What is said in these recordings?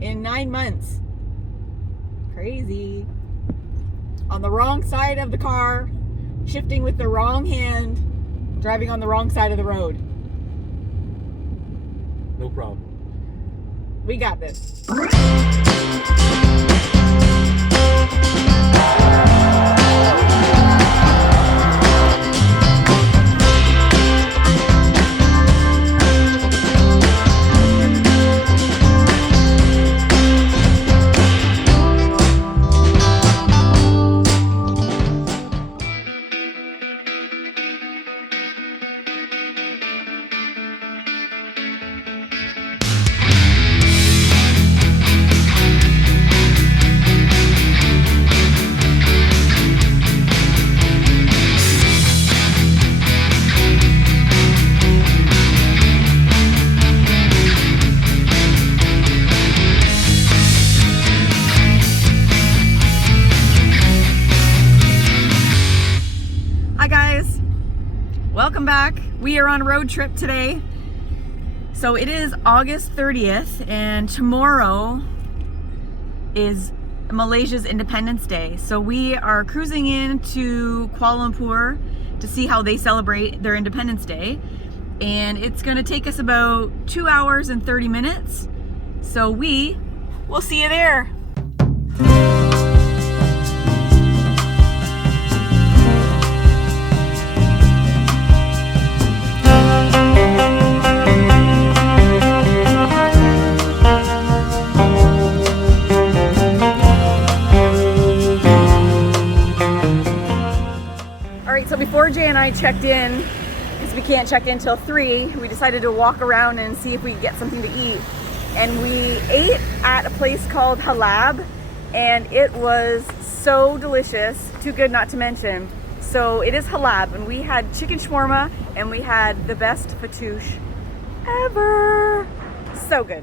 in 9 months. Crazy. On the wrong side of the car, shifting with the wrong hand, driving on the wrong side of the road. No problem. We got this. Welcome back. We are on a road trip today. So it is August 30th and tomorrow is Malaysia's Independence Day. So we are cruising into Kuala Lumpur to see how they celebrate their Independence Day. And it's gonna take us about 2 hours and 30 minutes. So we will see you there. So before Jay and I checked in, because we can't check in till 3, we decided to walk around and see if we could get something to eat. And we ate at a place called Halab, and it was so delicious, too good not to mention. So it is Halab, and we had chicken shawarma, and we had the best fattoush ever. So good.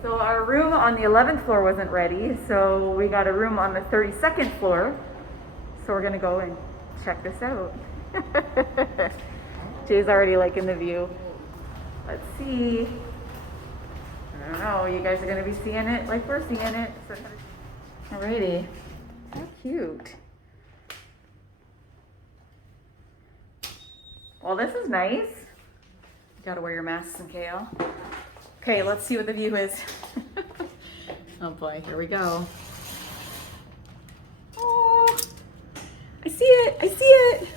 So our room on the 11th floor wasn't ready, so we got a room on the 32nd floor. So we're gonna go and check this out. Jay's already liking the view. Let's see. I don't know, you guys are gonna be seeing it like we're seeing it. So alrighty. How cute. Well, this is nice. You gotta wear your masks in KL. Okay, let's see what the view is. Oh boy, here we go. Oh, I see it, I see it.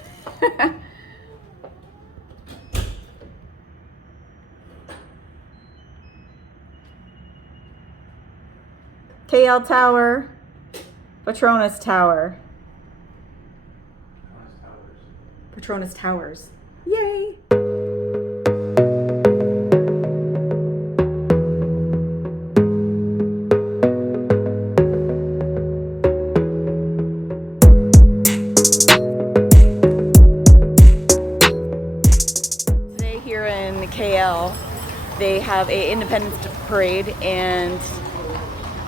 KL Tower, Petronas Tower. Petronas Towers. Yay! Today here in KL, they have an Independence Parade, and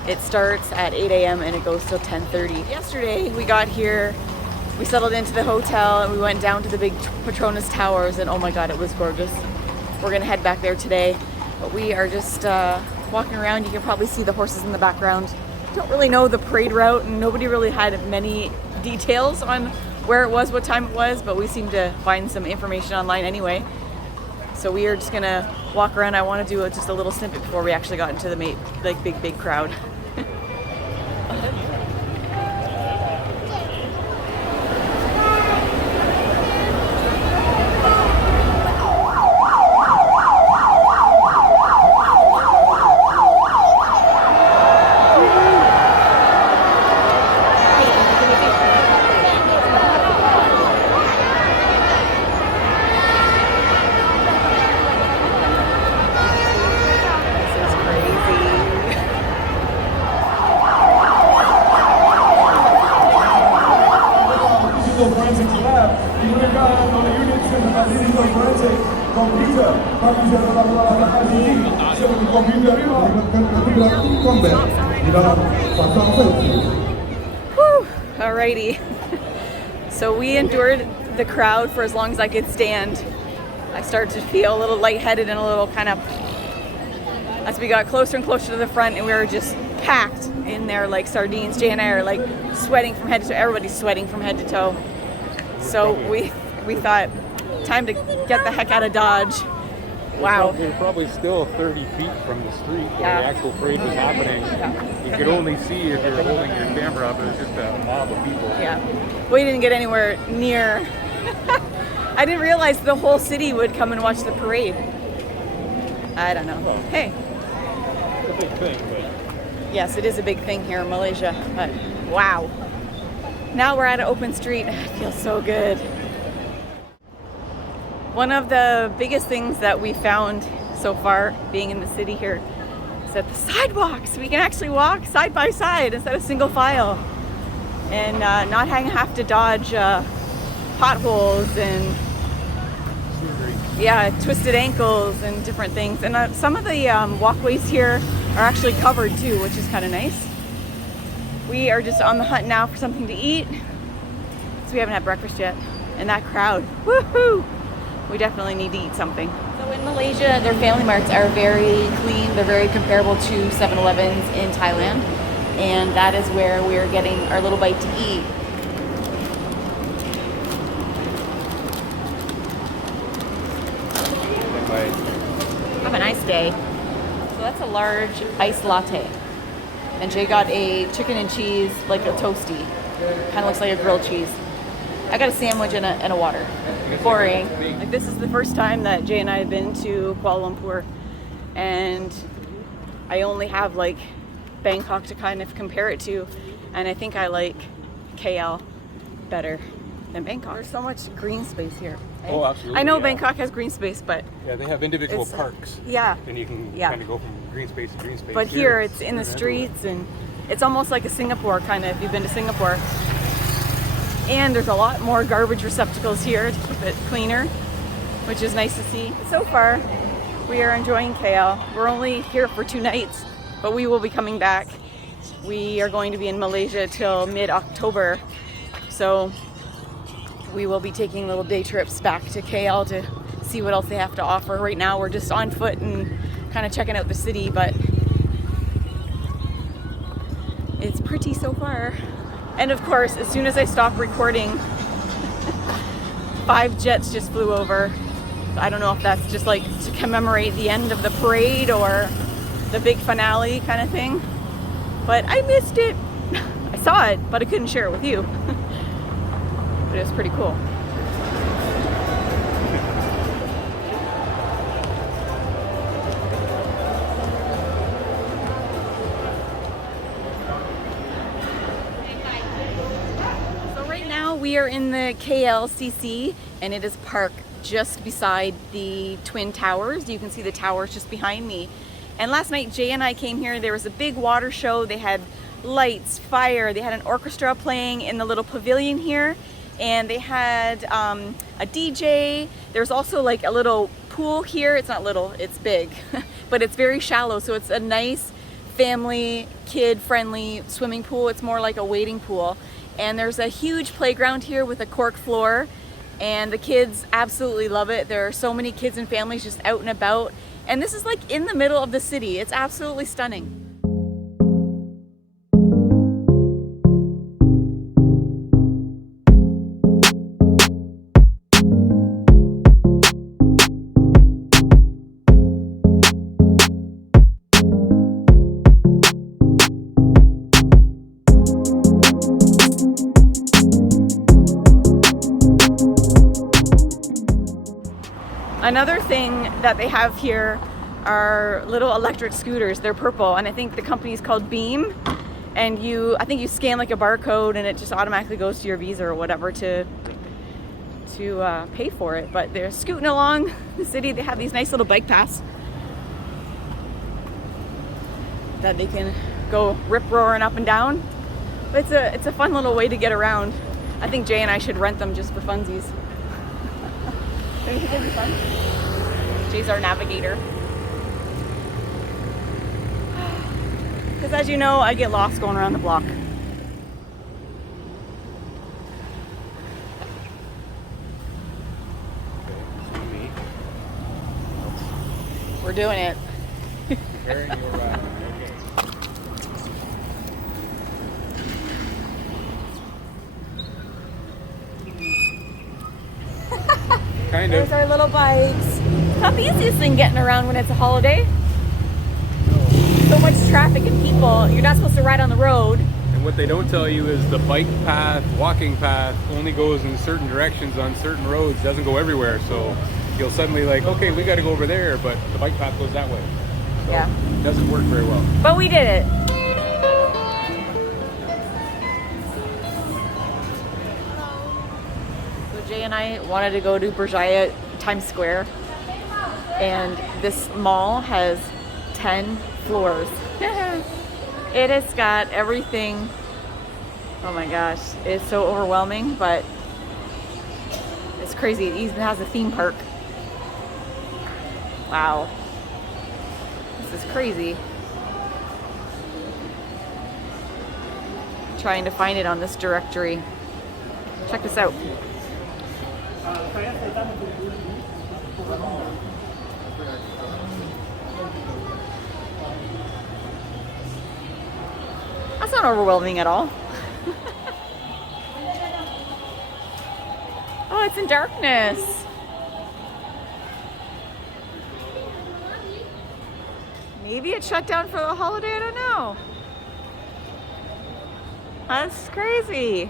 it starts at 8 a.m. and it goes till 10:30. Yesterday we got here, we settled into the hotel, and we went down to the big Petronas Towers, and oh my god, it was gorgeous. We're gonna head back there today, but we are just walking around. You can probably see the horses in the background. Don't really know the parade route, and nobody really had many details on where it was, what time it was, but we seemed to find some information online anyway. So we are just gonna walk around. I want to do just a little snippet before we actually got into the big crowd. Whew, alrighty. So we endured the crowd for as long as I could stand. I started to feel a little lightheaded and a little kind of as we got closer and closer to the front, and we were just packed in there like sardines. Jay and I are like sweating from head to toe. Everybody's sweating from head to toe. So we thought, time to get the heck out of Dodge. Wow. We were probably still 30 feet from the street where the actual parade was happening. Yeah. You could only see if you were holding your camera up. It was just a mob of people. Yeah. We didn't get anywhere near. I didn't realize the whole city would come and watch the parade. I don't know. Well, hey. It's a big thing, but... Yes, it is a big thing here in Malaysia, but wow. Now we're at an open street. It feels so good. One of the biggest things that we found so far being in the city here is that the sidewalks, we can actually walk side by side instead of single file and not have to dodge potholes and twisted ankles and different things. And some of the walkways here are actually covered too, which is kind of nice. We are just on the hunt now for something to eat, so we haven't had breakfast yet. And that crowd, woohoo! We definitely need to eat something. So in Malaysia, their family marts are very clean. They're very comparable to 7-Elevens in Thailand. And that is where we're getting our little bite to eat. Have a nice day. So that's a large iced latte. And Jay got a chicken and cheese, like a toasty. Kind of looks like a grilled cheese. I got a sandwich and a water. Boring. Like, this is the first time that Jay and I have been to Kuala Lumpur, and I only have like Bangkok to kind of compare it to, and I think I like KL better than Bangkok. There's so much green space here. Right? Oh, absolutely. I know Bangkok has green space, but yeah, they have individual parks. Yeah. And you can kind of go from green space to green space. But here it's in the streets, and it's almost like a Singapore kind of, if you've been to Singapore. And there's a lot more garbage receptacles here to keep it cleaner, which is nice to see. So far, we are enjoying KL. We're only here for 2 nights, but we will be coming back. We are going to be in Malaysia till mid-October, so we will be taking little day trips back to KL to see what else they have to offer. Right now, we're just on foot and kind of checking out the city, but it's pretty so far. And of course, as soon as I stopped recording, 5 jets just flew over. I don't know if that's just like to commemorate the end of the parade or the big finale kind of thing. But I missed it. I saw it, but I couldn't share it with you. But it was pretty cool. We are in the KLCC, and it is parked just beside the Twin Towers. You can see the towers just behind me. And last night, Jay and I came here. There was a big water show. They had lights, fire. They had an orchestra playing in the little pavilion here, and they had a DJ. There's also like a little pool here. It's not little, it's big, but it's very shallow. So it's a nice family, kid-friendly swimming pool. It's more like a wading pool. And there's a huge playground here with a cork floor, and the kids absolutely love it. There are so many kids and families just out and about, and this is like in the middle of the city. It's absolutely stunning. Another thing that they have here are little electric scooters. They're purple, and I think the company is called Beam. And I think you scan like a barcode, and it just automatically goes to your Visa or whatever to pay for it. But they're scooting along the city. They have these nice little bike paths that they can go rip-roaring up and down. But it's a fun little way to get around. I think Jay and I should rent them just for funsies. Don't you think it'd be fun? Jay's our navigator. Because as you know, I get lost going around the block. We're doing it. Preparing your okay. Kind of. There's our little bikes. Not the easiest thing getting around when it's a holiday. So much traffic and people. You're not supposed to ride on the road. And what they don't tell you is the bike path, walking path only goes in certain directions on certain roads, doesn't go everywhere. So you'll suddenly like, okay, we got to go over there, but the bike path goes that way. So Yeah. it doesn't work very well. But we did it. So Jay and I wanted to go to Berjaya Times Square, and this mall has 10 floors. It has got everything. Oh my gosh, it's so overwhelming, but it's crazy. It even has a theme park. Wow. This is crazy. Trying to find it on this directory. Check this out. That's not overwhelming at all. Oh, it's in darkness. Maybe it shut down for the holiday, I don't know. That's crazy.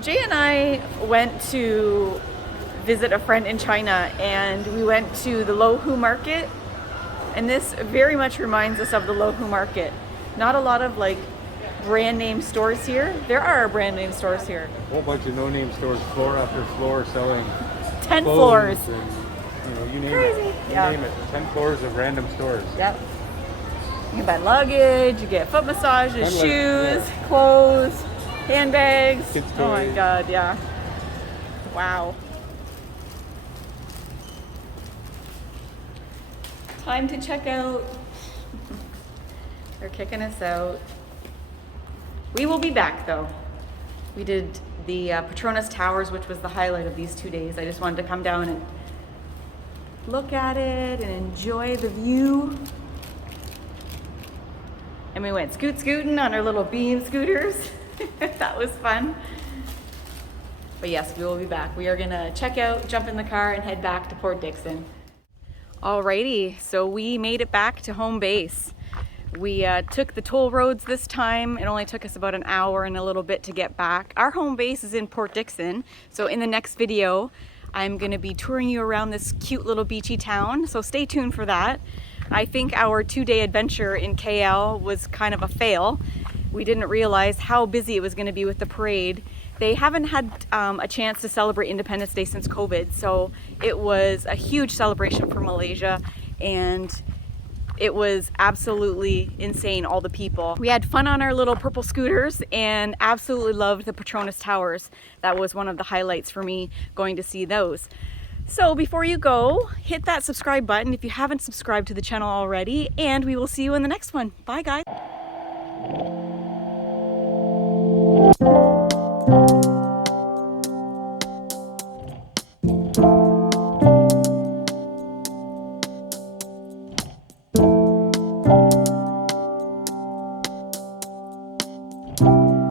Jay and I went to visit a friend in China, and we went to the Lohu market, and this very much reminds us of the Lohu market. Not a lot of like brand name stores here. There are brand name stores here. A whole bunch of no-name stores, floor after floor, selling 10 floors. And, you know, you name Crazy. it. You Yeah. name it. 10 floors of random stores. Yep. You can buy luggage, you get foot massages, Kind of like- shoes, clothes, handbags. Kids' Oh my toys. god, yeah. Wow. Time to check out. They're kicking us out. We will be back though. We did the Petronas Towers, which was the highlight of these 2 days. I just wanted to come down and look at it and enjoy the view. And we went scooting on our little beam scooters. That was fun. But yes, we will be back. We are gonna check out, jump in the car, and head back to Port Dickson. Alrighty, so we made it back to home base. We took the toll roads this time. It only took us about an hour and a little bit to get back. Our home base is in Port Dickson, so in the next video, I'm gonna be touring you around this cute little beachy town, so stay tuned for that. I think our 2-day adventure in KL was kind of a fail. We didn't realize how busy it was gonna be with the parade. They haven't had a chance to celebrate Independence Day since COVID, so it was a huge celebration for Malaysia, and it was absolutely insane, all the people. We had fun on our little purple scooters and absolutely loved the Petronas Towers. That was one of the highlights for me, going to see those. So before you go, hit that subscribe button if you haven't subscribed to the channel already, and we will see you in the next one. Bye guys.